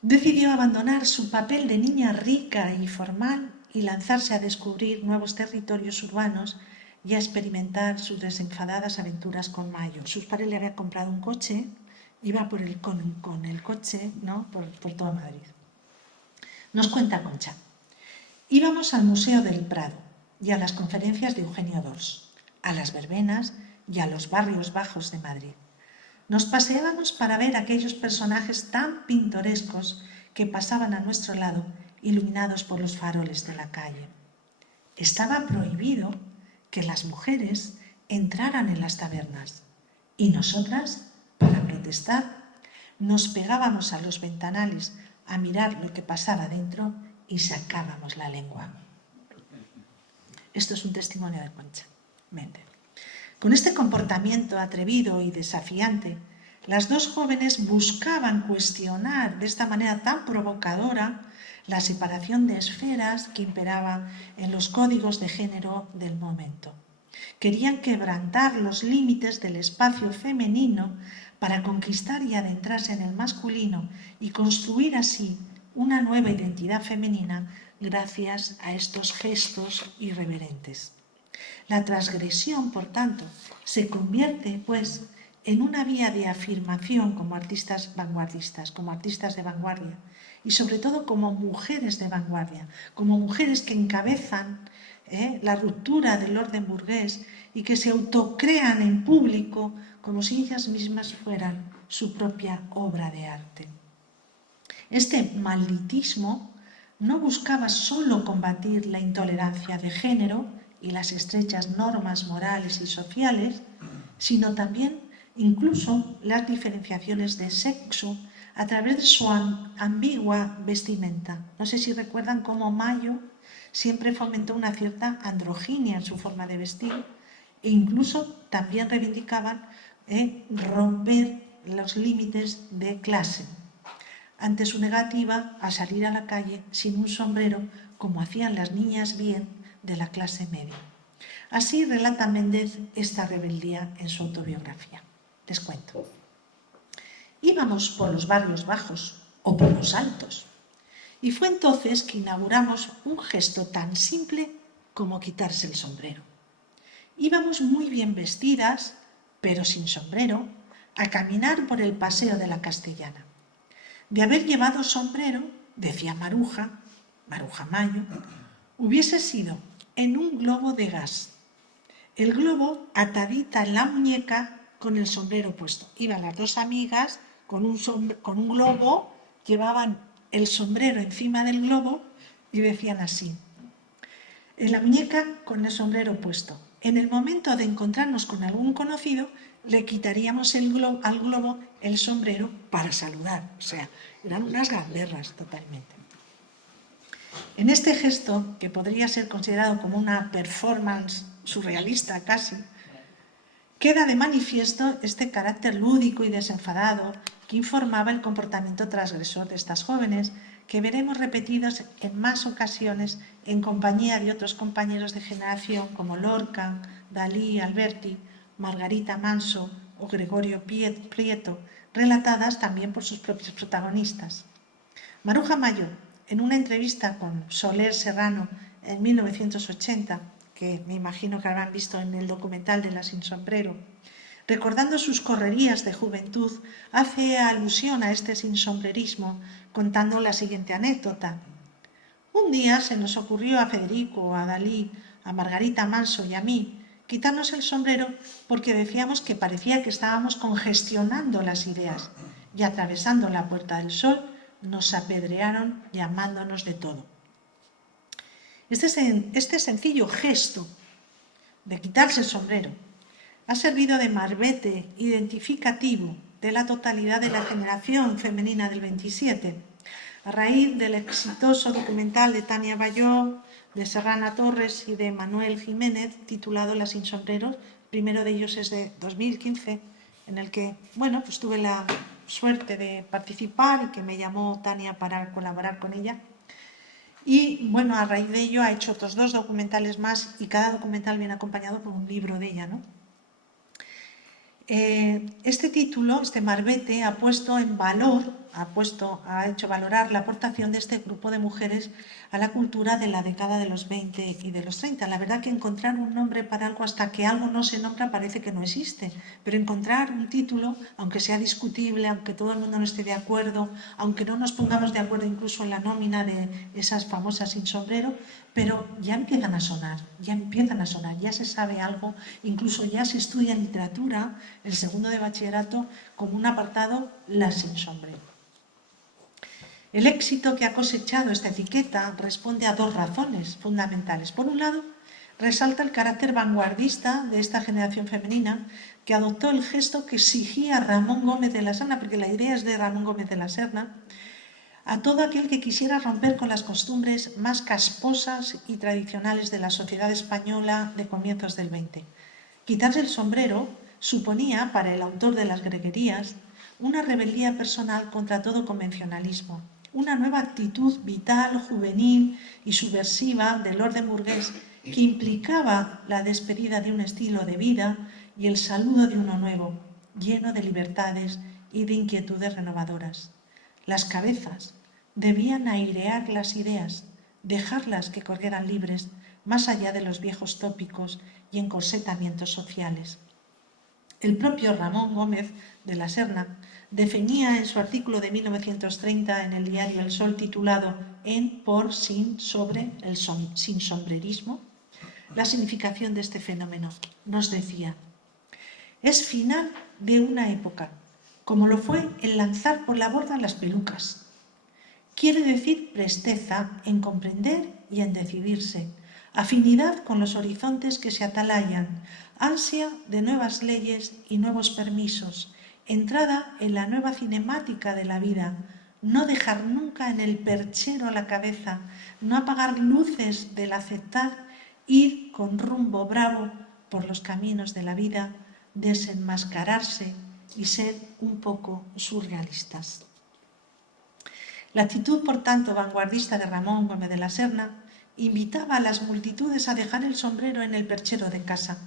decidió abandonar su papel de niña rica y formal y lanzarse a descubrir nuevos territorios urbanos y a experimentar sus desenfadadas aventuras con Mayo. Sus padres le habían comprado un coche, iba con el coche, ¿no? por toda Madrid. Nos cuenta Concha: íbamos al Museo del Prado y a las conferencias de Eugenio d'Ors, a las verbenas y a los barrios bajos de Madrid. Nos paseábamos para ver aquellos personajes tan pintorescos que pasaban a nuestro lado, iluminados por los faroles de la calle. Estaba prohibido que las mujeres entraran en las tabernas y nosotras, para protestar, nos pegábamos a los ventanales a mirar lo que pasaba dentro y sacábamos la lengua. Esto es un testimonio de Concha Méndez. Con este comportamiento atrevido y desafiante, las dos jóvenes buscaban cuestionar de esta manera tan provocadora la separación de esferas que imperaba en los códigos de género del momento. Querían quebrantar los límites del espacio femenino para conquistar y adentrarse en el masculino y construir así una nueva identidad femenina gracias a estos gestos irreverentes. La transgresión, por tanto, se convierte, pues, en una vía de afirmación como artistas vanguardistas, como artistas de vanguardia y sobre todo como mujeres de vanguardia, como mujeres que encabezan la ruptura del orden burgués y que se autocrean en público como si ellas mismas fueran su propia obra de arte. Este malditismo no buscaba solo combatir la intolerancia de género y las estrechas normas morales y sociales, sino también incluso las diferenciaciones de sexo a través de su ambigua vestimenta. No sé si recuerdan cómo Mayo siempre fomentó una cierta androginia en su forma de vestir e incluso también reivindicaban romper los límites de clase ante su negativa a salir a la calle sin un sombrero como hacían las niñas bien de la clase media. Así relata Méndez esta rebeldía en su autobiografía. Les cuento. Íbamos por los barrios bajos o por los altos y fue entonces que inauguramos un gesto tan simple como quitarse el sombrero. Íbamos muy bien vestidas, pero sin sombrero, a caminar por el paseo de la Castellana. De haber llevado sombrero, decía Maruja Mayo, hubiese sido en un globo de gas. El globo atadita en la muñeca con el sombrero puesto. Iban las dos amigas con un globo, llevaban el sombrero encima del globo y decían así: en la muñeca con el sombrero puesto, en el momento de encontrarnos con algún conocido, le quitaríamos al globo el sombrero para saludar. O sea, eran unas gamberras totalmente. En este gesto, que podría ser considerado como una performance surrealista casi, queda de manifiesto este carácter lúdico y desenfadado que informaba el comportamiento transgresor de estas jóvenes, que veremos repetidos en más ocasiones en compañía de otros compañeros de generación como Lorca, Dalí, Alberti, Margarita Manso o Gregorio Prieto, relatadas también por sus propios protagonistas. Maruja Mayo, en una entrevista con Soler Serrano en 1980, que me imagino que habrán visto en el documental de La Sin Sombrero, recordando sus correrías de juventud, hace alusión a este sinsombrerismo contando la siguiente anécdota. Un día se nos ocurrió a Federico, a Dalí, a Margarita Manso y a mí quitarnos el sombrero porque decíamos que parecía que estábamos congestionando las ideas y atravesando la Puerta del Sol nos apedrearon llamándonos de todo. Este sencillo gesto de quitarse el sombrero ha servido de marbete identificativo de la totalidad de la generación femenina del 27, a raíz del exitoso documental de Tania Bayó, de Serrana Torres y de Manuel Jiménez, titulado Las Sin Sombreros. El primero de ellos es de 2015, en el que pues tuve la suerte de participar y que me llamó Tania para colaborar con ella. Y a raíz de ello ha hecho otros 2 documentales más y cada documental viene acompañado por un libro de ella, ¿no? Este título, este marbete, ha hecho valorar la aportación de este grupo de mujeres a la cultura de la década de los 20 y de los 30. La verdad que encontrar un nombre para algo hasta que algo no se nombra parece que no existe, pero encontrar un título, aunque sea discutible, aunque todo el mundo no esté de acuerdo, aunque no nos pongamos de acuerdo incluso en la nómina de esas famosas Sin Sombrero, pero ya empiezan a sonar, ya se sabe algo, incluso ya se estudia en literatura, el segundo de bachillerato, como un apartado, Las Sin Sombrero. El éxito que ha cosechado esta etiqueta responde a 2 razones fundamentales. Por un lado, resalta el carácter vanguardista de esta generación femenina que adoptó el gesto que exigía Ramón Gómez de la Serna, porque la idea es de Ramón Gómez de la Serna, a todo aquel que quisiera romper con las costumbres más casposas y tradicionales de la sociedad española de comienzos del 20. Quitarse el sombrero suponía, para el autor de Las Greguerías, una rebeldía personal contra todo convencionalismo, una nueva actitud vital, juvenil y subversiva del orden burgués que implicaba la despedida de un estilo de vida y el saludo de uno nuevo, lleno de libertades y de inquietudes renovadoras. Las cabezas debían airear las ideas, dejarlas que corrieran libres más allá de los viejos tópicos y encorsetamientos sociales. El propio Ramón Gómez de la Serna definía en su artículo de 1930 en el diario El Sol titulado En, por, sin, sobre el sinsombrerismo la significación de este fenómeno. Nos decía: es final de una época, como lo fue el lanzar por la borda las pelucas. Quiere decir presteza en comprender y en decidirse, afinidad con los horizontes que se atalayan, ansia de nuevas leyes y nuevos permisos, entrada en la nueva cinemática de la vida, no dejar nunca en el perchero la cabeza, no apagar luces del aceptar, ir con rumbo bravo por los caminos de la vida, desenmascararse y ser un poco surrealistas. La actitud, por tanto, vanguardista de Ramón Gómez de la Serna invitaba a las multitudes a dejar el sombrero en el perchero de casa.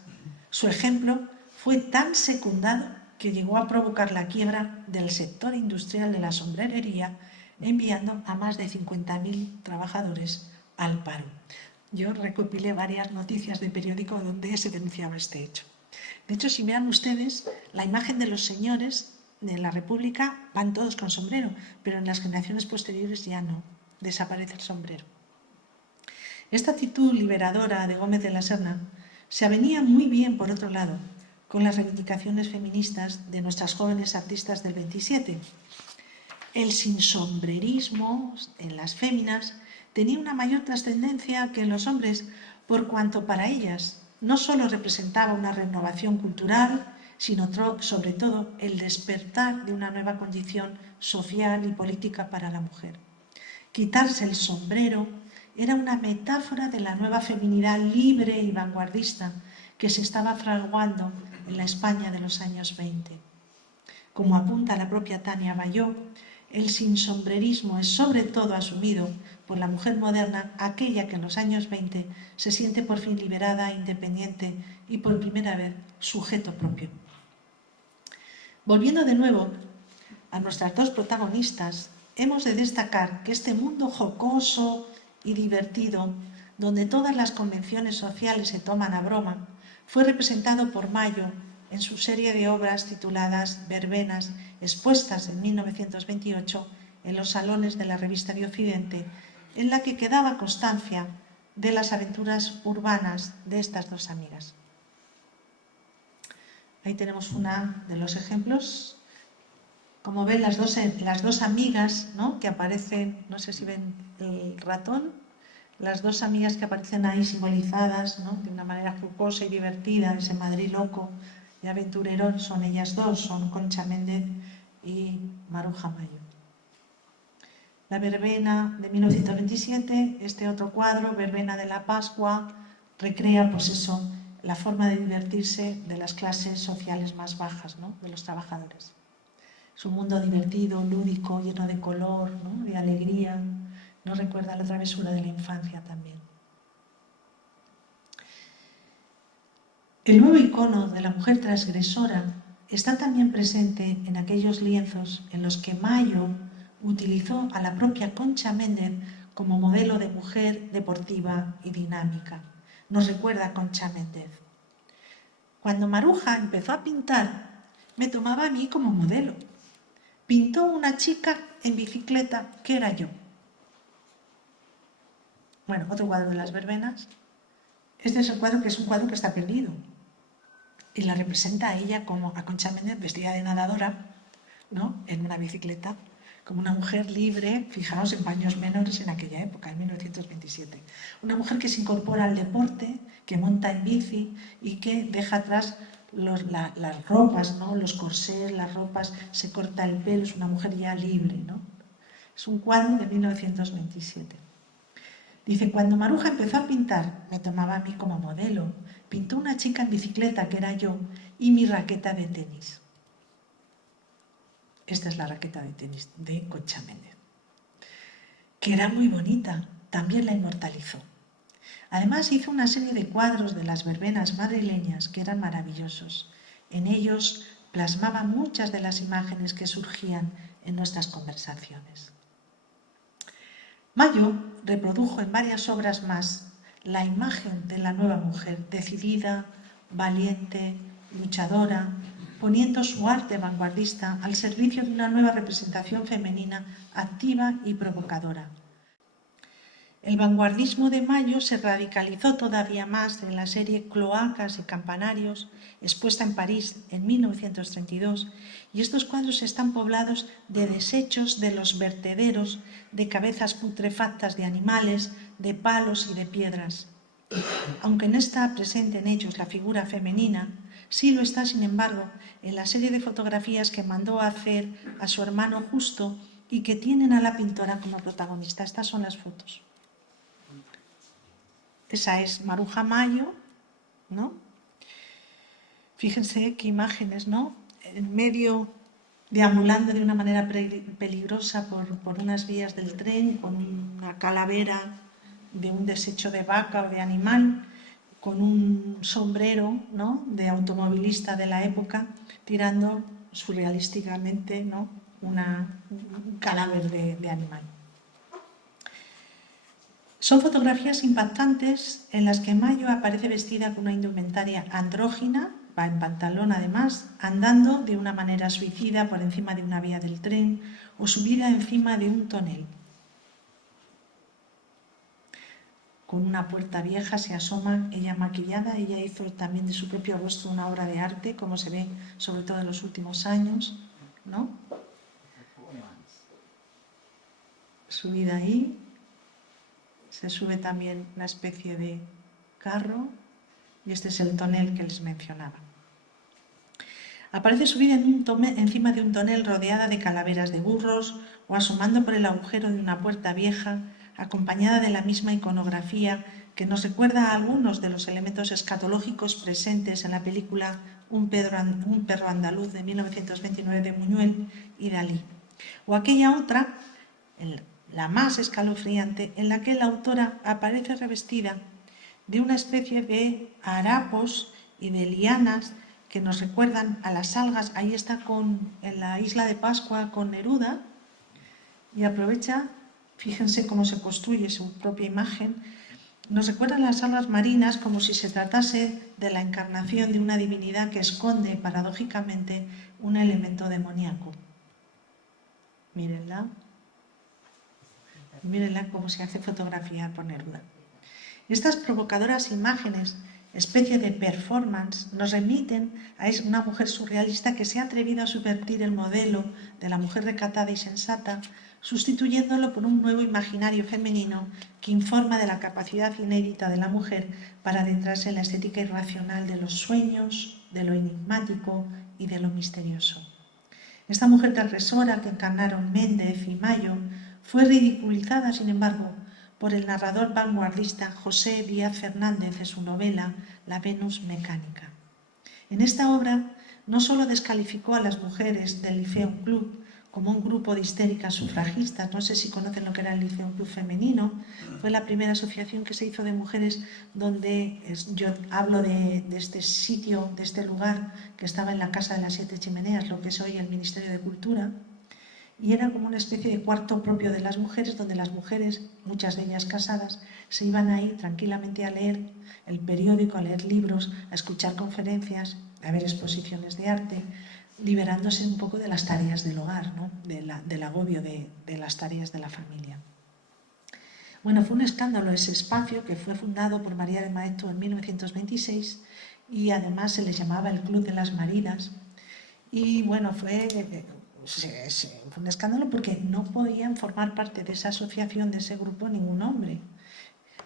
Su ejemplo fue tan secundado que llegó a provocar la quiebra del sector industrial de la sombrerería, enviando a más de 50.000 trabajadores al paro. Yo recopilé varias noticias de periódico donde se denunciaba este hecho. De hecho, si miran ustedes, la imagen de los señores de la República van todos con sombrero, pero en las generaciones posteriores ya no, desaparece el sombrero. Esta actitud liberadora de Gómez de la Serna se avenía muy bien, por otro lado, con las reivindicaciones feministas de nuestras jóvenes artistas del 27. El sinsombrerismo en las féminas tenía una mayor trascendencia que en los hombres, por cuanto para ellas no solo representaba una renovación cultural, sino sobre todo el despertar de una nueva condición social y política para la mujer. Quitarse el sombrero era una metáfora de la nueva feminidad libre y vanguardista que se estaba fraguando en la España de los años 20. Como apunta la propia Tania Bayó, el sinsombrerismo es sobre todo asumido por la mujer moderna, aquella que en los años 20 se siente por fin liberada, independiente y por primera vez sujeto propio. Volviendo de nuevo a nuestras dos protagonistas, hemos de destacar que este mundo jocoso y divertido, donde todas las convenciones sociales se toman a broma, fue representado por Mayo en su serie de obras tituladas Verbenas, expuestas en 1928 en los salones de la Revista de Occidente, en la que quedaba constancia de las aventuras urbanas de estas dos amigas. Ahí tenemos uno de los ejemplos. Como ven, las dos amigas, ¿no?, que aparecen, no sé si ven el ratón, las dos amigas que aparecen ahí simbolizadas, ¿no?, de una manera jocosa y divertida, ese Madrid loco y aventurero, son ellas dos, son Concha Méndez y Maruja Mayo. La verbena de 1927, este otro cuadro, Verbena de la Pascua, recrea, pues eso, la forma de divertirse de las clases sociales más bajas, ¿no?, de los trabajadores. Es un mundo divertido, lúdico, lleno de color, ¿no?, de alegría. Nos recuerda la travesura de la infancia también. El nuevo icono de la mujer transgresora está también presente en aquellos lienzos en los que Mayo utilizó a la propia Concha Méndez como modelo de mujer deportiva y dinámica. Nos recuerda a Concha Méndez. Cuando Maruja empezó a pintar, me tomaba a mí como modelo. Pintó una chica en bicicleta que era yo. Bueno, otro cuadro de las verbenas. Este es el cuadro que está perdido. Y la representa a ella como a Concha Méndez vestida de nadadora, ¿no?, en una bicicleta, como una mujer libre, fijaos en paños menores en aquella época, en 1927. Una mujer que se incorpora al deporte, que monta en bici y que deja atrás las ropas, ¿no?, los corsés, las ropas, se corta el pelo, es una mujer ya libre, ¿no? Es un cuadro de 1927. Dice, cuando Maruja empezó a pintar, me tomaba a mí como modelo. Pintó una chica en bicicleta, que era yo, y mi raqueta de tenis. Esta es la raqueta de tenis de Concha Méndez, que era muy bonita, también la inmortalizó. Además hizo una serie de cuadros de las verbenas madrileñas que eran maravillosos. En ellos plasmaba muchas de las imágenes que surgían en nuestras conversaciones. Mayo reprodujo en varias obras más la imagen de la nueva mujer, decidida, valiente, luchadora, poniendo su arte vanguardista al servicio de una nueva representación femenina activa y provocadora. El vanguardismo de Mayo se radicalizó todavía más en la serie Cloacas y Campanarios, expuesta en París en 1932, y estos cuadros están poblados de desechos de los vertederos, de cabezas putrefactas de animales, de palos y de piedras. Aunque no está presente en ellos la figura femenina, sí lo está, sin embargo, en la serie de fotografías que mandó a hacer a su hermano Justo y que tienen a la pintora como protagonista. Estas son las fotos. Esa es Maruja Mayo, ¿no? Fíjense qué imágenes, ¿no? En medio, deambulando de una manera peligrosa por unas vías del tren, con una calavera de un desecho de vaca o de animal, con un sombrero, ¿no?, de automovilista de la época, tirando surrealísticamente, ¿no?, un cadáver de animal. Son fotografías impactantes en las que Mayo aparece vestida con una indumentaria andrógina, va en pantalón además, andando de una manera suicida por encima de una vía del tren o subida encima de un tonel. Con una puerta vieja se asoma ella maquillada. Ella hizo también de su propio rostro una obra de arte, como se ve sobre todo en los últimos años, ¿no? Subida ahí. Se sube también una especie de carro y este es el tonel que les mencionaba. Aparece subida encima de un tonel rodeada de calaveras de burros o asomando por el agujero de una puerta vieja, acompañada de la misma iconografía que nos recuerda a algunos de los elementos escatológicos presentes en la película Un perro andaluz de 1929 de Buñuel y Dalí. O aquella otra, la más escalofriante, en la que la autora aparece revestida de una especie de harapos y de lianas que nos recuerdan a las algas. Ahí está en la isla de Pascua con Neruda y aprovecha, fíjense cómo se construye su propia imagen, nos recuerdan las algas marinas como si se tratase de la encarnación de una divinidad que esconde paradójicamente un elemento demoníaco. Mírenla. Mírenla cómo se hace fotografía por Neruda. Estas provocadoras imágenes, especie de performance, nos remiten a una mujer surrealista que se ha atrevido a subvertir el modelo de la mujer recatada y sensata, sustituyéndolo por un nuevo imaginario femenino que informa de la capacidad inédita de la mujer para adentrarse en la estética irracional de los sueños, de lo enigmático y de lo misterioso. Esta mujer transgresora que encarnaron Méndez y Mayo fue ridiculizada, sin embargo, por el narrador vanguardista José Díaz Fernández en su novela La Venus mecánica. En esta obra no solo descalificó a las mujeres del Lyceum Club como un grupo de histéricas sufragistas, no sé si conocen lo que era el Lyceum Club femenino, fue la primera asociación que se hizo de mujeres donde yo hablo de este sitio, de este lugar que estaba en la Casa de las Siete Chimeneas, lo que es hoy el Ministerio de Cultura, y era como una especie de cuarto propio de las mujeres, donde las mujeres, muchas de ellas casadas, se iban ahí tranquilamente a leer el periódico, a leer libros, a escuchar conferencias, a ver exposiciones de arte, liberándose un poco de las tareas del hogar, ¿no? del agobio de las tareas de la familia. Bueno, fue un escándalo ese espacio que fue fundado por María de Maeztu en 1926 y además se les llamaba el Club de las Maridas. Y bueno, fue un escándalo porque no podían formar parte de esa asociación, de ese grupo, ningún hombre.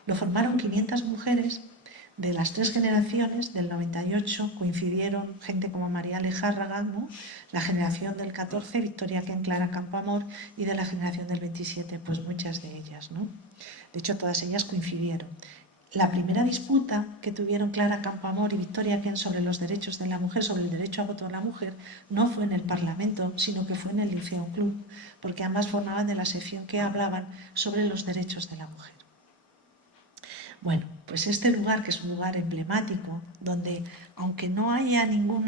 Lo formaron 500 mujeres de las 3 generaciones. Del 98 coincidieron gente como María Lejárraga, ¿no? La generación del 14, Victoria Ken, Clara Campoamor, y de la generación del 27, pues muchas de ellas, ¿no? De hecho, todas ellas coincidieron. La primera disputa que tuvieron Clara Campoamor y Victoria Ken sobre los derechos de la mujer, sobre el derecho a voto de la mujer, no fue en el Parlamento, sino que fue en el Lyceum Club, porque ambas formaban de la sección que hablaban sobre los derechos de la mujer. Bueno, pues este lugar, que es un lugar emblemático, donde aunque no haya ningún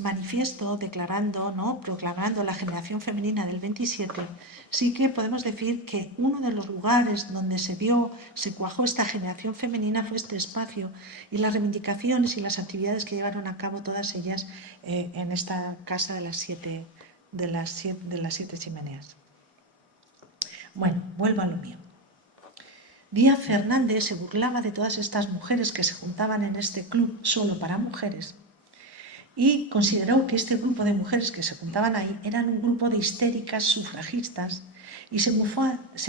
manifiesto declarando, ¿no?, proclamando la generación femenina del 27, sí que podemos decir que uno de los lugares donde se cuajó esta generación femenina fue este espacio, y las reivindicaciones y las actividades que llevaron a cabo todas ellas en esta casa de las siete chimeneas. Bueno, vuelvo a lo mío. Díaz Fernández se burlaba de todas estas mujeres que se juntaban en este club solo para mujeres y consideró que este grupo de mujeres que se juntaban ahí eran un grupo de histéricas sufragistas, y se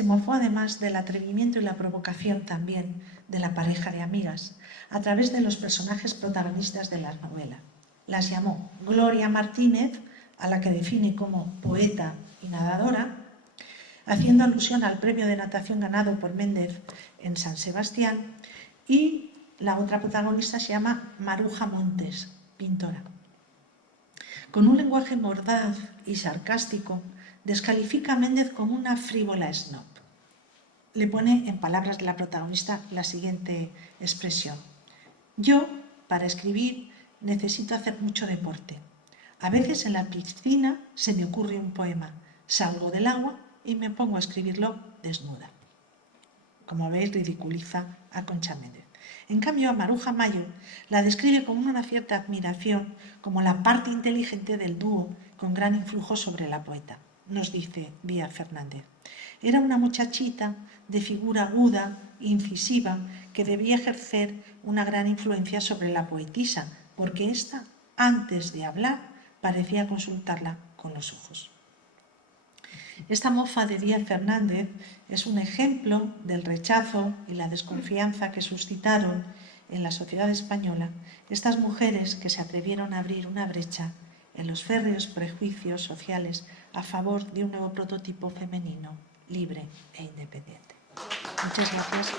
mofó además del atrevimiento y la provocación también de la pareja de amigas a través de los personajes protagonistas de la novela. Las llamó Gloria Martínez, a la que define como poeta y nadadora, haciendo alusión al premio de natación ganado por Méndez en San Sebastián, y la otra protagonista se llama Maruja Montes, pintora. Con un lenguaje mordaz y sarcástico, descalifica a Méndez como una frívola snob. Le pone, en palabras de la protagonista, la siguiente expresión: yo, para escribir, necesito hacer mucho deporte. A veces en la piscina se me ocurre un poema, salgo del agua y me pongo a escribirlo desnuda. Como veis, ridiculiza a Concha Méndez. En cambio, a Maruja Mayo la describe con una cierta admiración como la parte inteligente del dúo, con gran influjo sobre la poeta. Nos dice Díaz Fernández: era una muchachita de figura aguda, incisiva, que debía ejercer una gran influencia sobre la poetisa, porque ésta, antes de hablar, parecía consultarla con los ojos. Esta mofa de Díaz Fernández es un ejemplo del rechazo y la desconfianza que suscitaron en la sociedad española estas mujeres que se atrevieron a abrir una brecha en los férreos prejuicios sociales a favor de un nuevo prototipo femenino, libre e independiente. Muchas gracias.